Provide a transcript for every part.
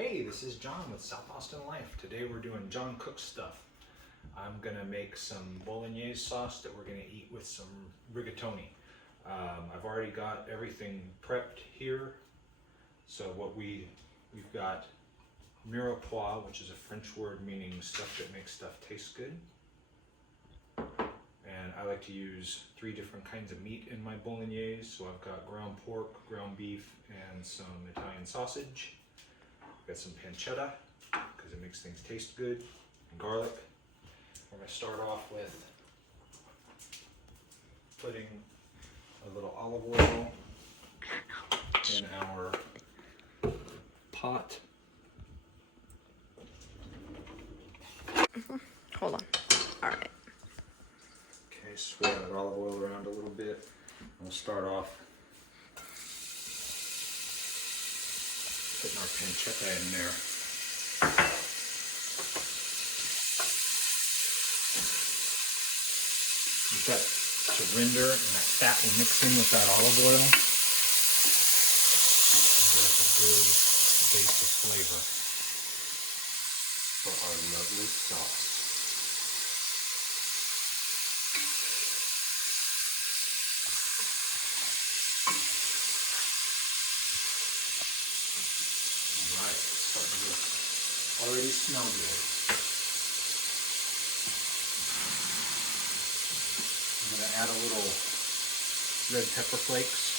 Hey, this is John with South Austin Lyfe. Today we're doing John Cook stuff. I'm gonna make some Bolognese sauce that we're gonna eat with some rigatoni. I've already got everything prepped here. So we've got mirepoix, which is a French word meaning stuff that makes stuff taste good. And I like to use 3 different kinds of meat in my Bolognese. So I've got ground pork, ground beef, and some Italian sausage. Got some pancetta, because it makes things taste good, and garlic. We're going to start off with putting a little olive oil in our pot. Hold on. All right. Okay, swirl that olive oil around a little bit. We'll start off putting our pancetta in there. Let that to render, and that fat will mix in with that olive oil and give us a good base of flavor for our lovely sauce. Alright, it's starting to already smell good. I'm going to add a little red pepper flakes.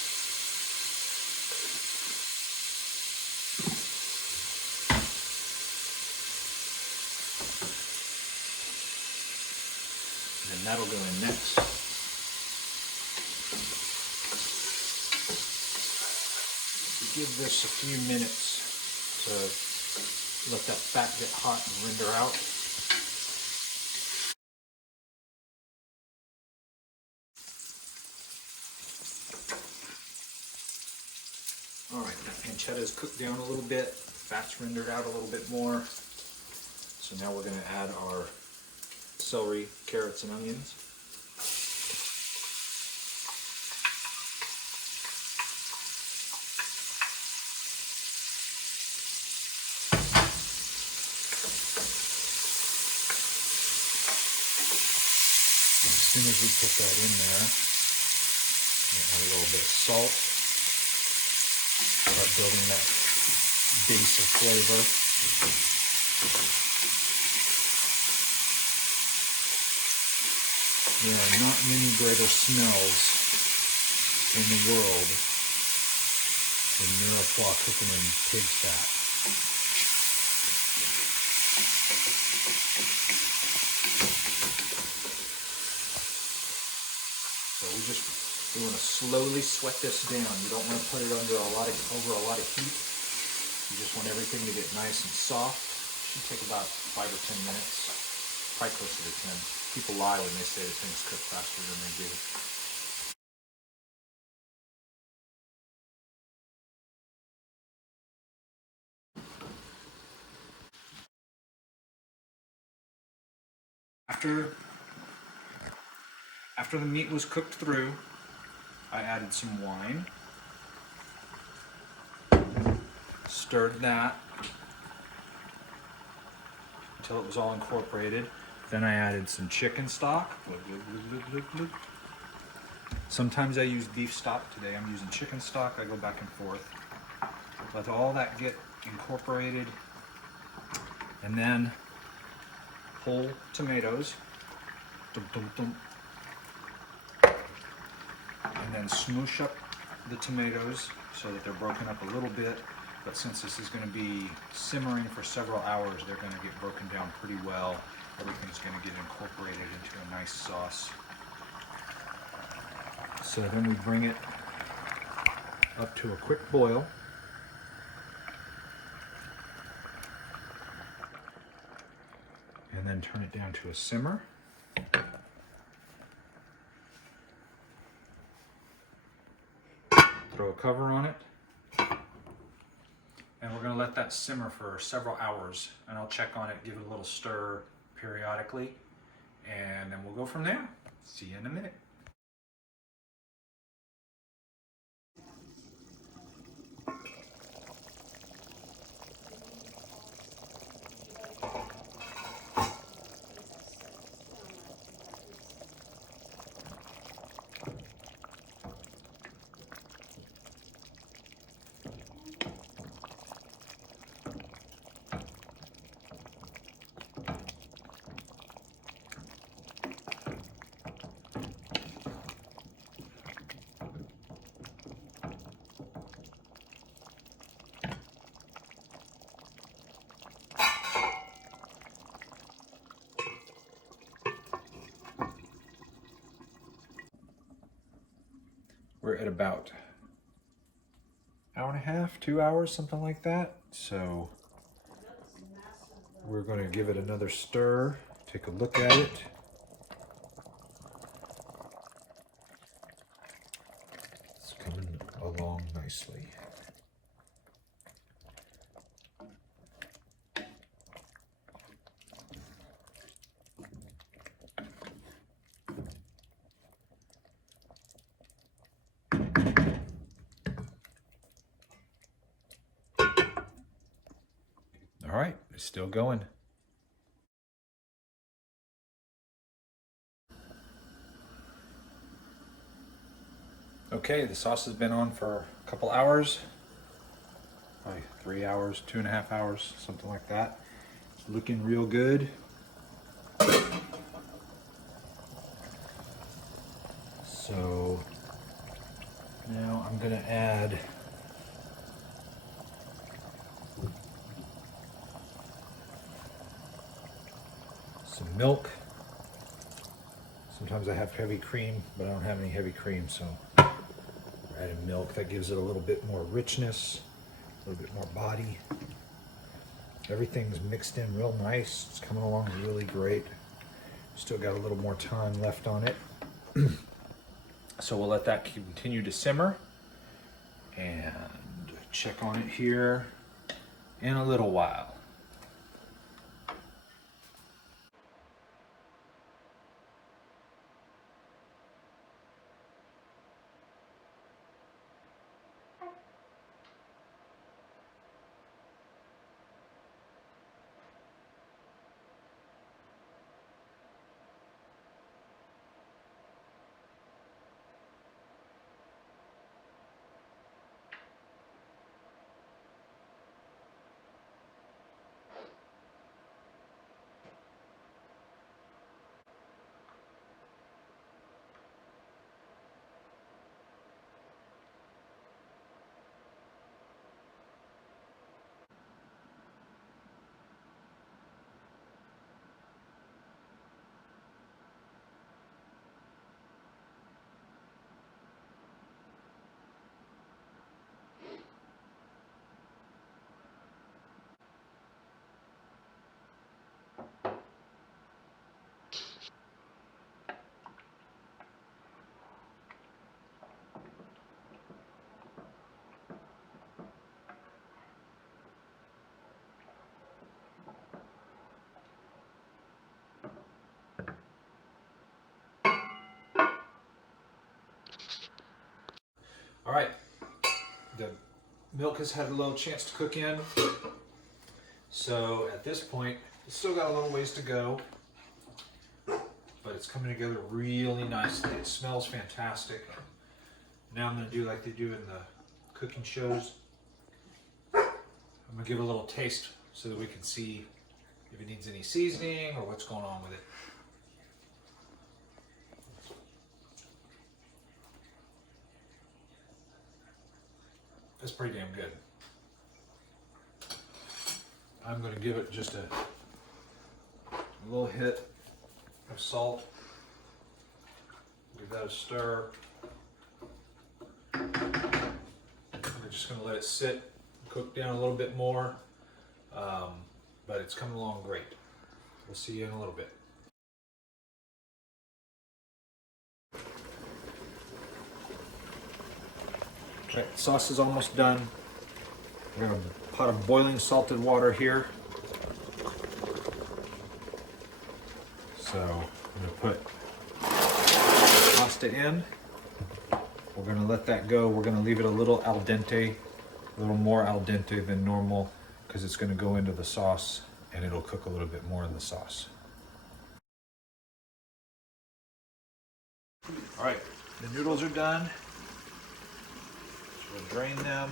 And then that'll go in next. Give this a few minutes to let that fat get hot and render out. Alright, that pancetta is cooked down a little bit, fat's rendered out a little bit more. So now we're going to add our celery, carrots, and onions. As soon as we put that in there, add a little bit of salt. Start building that base of flavor. There are not many greater smells in the world than mirepoix cooking in pig fat. So we want to slowly sweat this down. You don't want to put it over a lot of heat. You just want everything to get nice and soft. Should take about 5 or 10 minutes, probably closer to 10. People lie when they say that things cook faster than they do. After the meat was cooked through, I added some wine, stirred that until it was all incorporated. Then I added some chicken stock. Sometimes I use beef stock. Today I'm using chicken stock. I go back and forth. Let all that get incorporated. And then whole tomatoes. And then smoosh up the tomatoes so that they're broken up a little bit, but since this is going to be simmering for several hours, they're going to get broken down pretty well. Everything's going to get incorporated into a nice sauce. So then we bring it up to a quick boil. And then turn it down to a simmer. Throw a cover on it, and we're going to let that simmer for several hours, and I'll check on it, give it a little stir periodically, and then we'll go from there. See you in a minute. We're at about hour and a half, 2 hours, something like that. So we're going to give it another stir, take a look at it. It's coming along nicely. All right, it's still going. Okay, the sauce has been on for a couple hours, probably 3 hours, 2.5 hours, something like that. It's looking real good. So now I'm gonna add some milk. Sometimes I have heavy cream, but I don't have any heavy cream, so we're adding milk. That gives it a little bit more richness, a little bit more body. Everything's mixed in real nice. It's coming along really great. Still got a little more time left on it. So we'll let that continue to simmer and check on it here in a little while. All right, the milk has had a little chance to cook in. So at this point, it's still got a little ways to go, but it's coming together really nicely. It smells fantastic. Now I'm gonna do like they do in the cooking shows. I'm gonna give it a little taste so that we can see if it needs any seasoning or what's going on with it. That's pretty damn good. I'm going to give it just a little hit of salt. Give that a stir. We're just going to let it sit, cook down a little bit more, but it's coming along great. We'll see you in a little bit. Okay, the sauce is almost done. We're going to pot of boiling salted water here. So I'm going to put pasta in. We're going to let that go. We're going to leave it a little al dente, a little more al dente than normal, because it's going to go into the sauce and it'll cook a little bit more in the sauce. All right, the noodles are done. So we'll drain them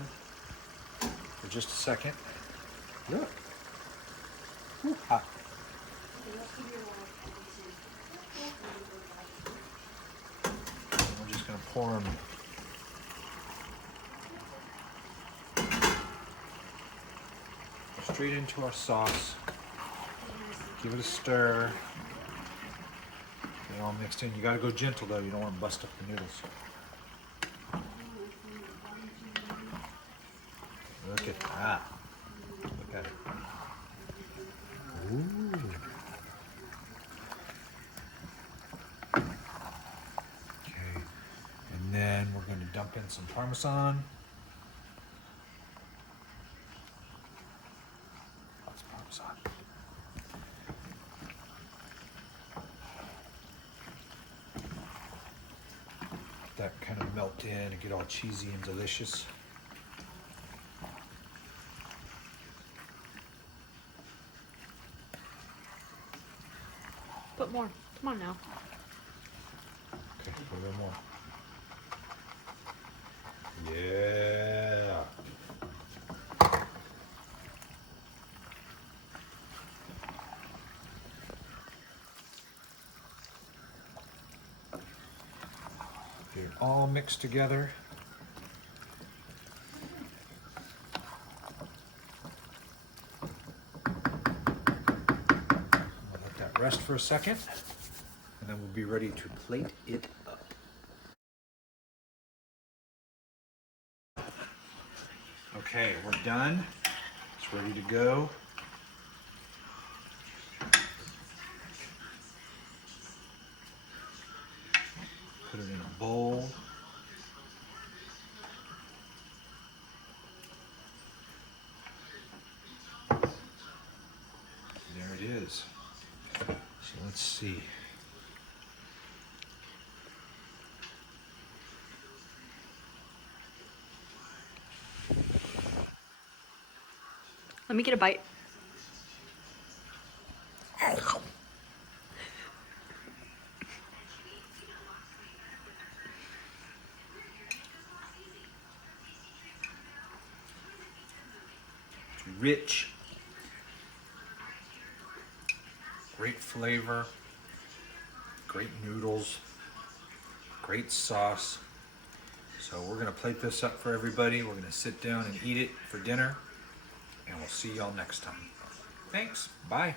for just a second. Look. Ooh, hot. We're just going to pour them straight into our sauce. Give it a stir. Get it all mixed in. You got to go gentle though. You don't want to bust up the noodles. Ah, look at it. Ooh. Okay, and then we're going to dump in some Parmesan. Lots of Parmesan. Let that kind of melt in and get all cheesy and delicious. Put more. Come on now. Okay, put a little more. Yeah. Get it all mixed together. I'll let that rest for a second, and then we'll be ready to plate it up. Okay, we're done. It's ready to go. Put it in a bowl. There it is. So let's see. Let me get a bite. Rich, great flavor, great noodles, great sauce. So we're gonna plate this up for everybody. We're gonna sit down and eat it for dinner, and we'll see y'all next time. Thanks, bye.